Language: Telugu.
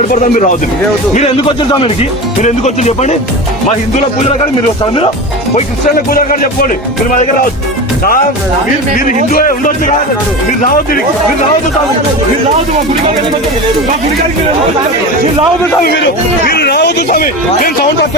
100% మీరు రావద్దు. మీరు ఎందుకు వచ్చారు స్వామికి? మీరు ఎందుకు వచ్చారు చెప్పండి. మా హిందువుల పూజల కాడ మీరు వస్తారు, మీరు పోయి క్రిస్టియన్ల పూజల కాడ చెప్పుకోండి. మీరు మా దగ్గర రావద్దు. మీరు హిందువే ఉండొచ్చు కాదు, మీరు రావద్దు. మీరు రావద్దు స్వామి, మీరు రావద్దు. మా గుడికాడికి మా గుడికాడికి మీరు రావద్దు స్వామి, మీరు రావద్దు స్వామి. మేము సౌండ్ తప్ప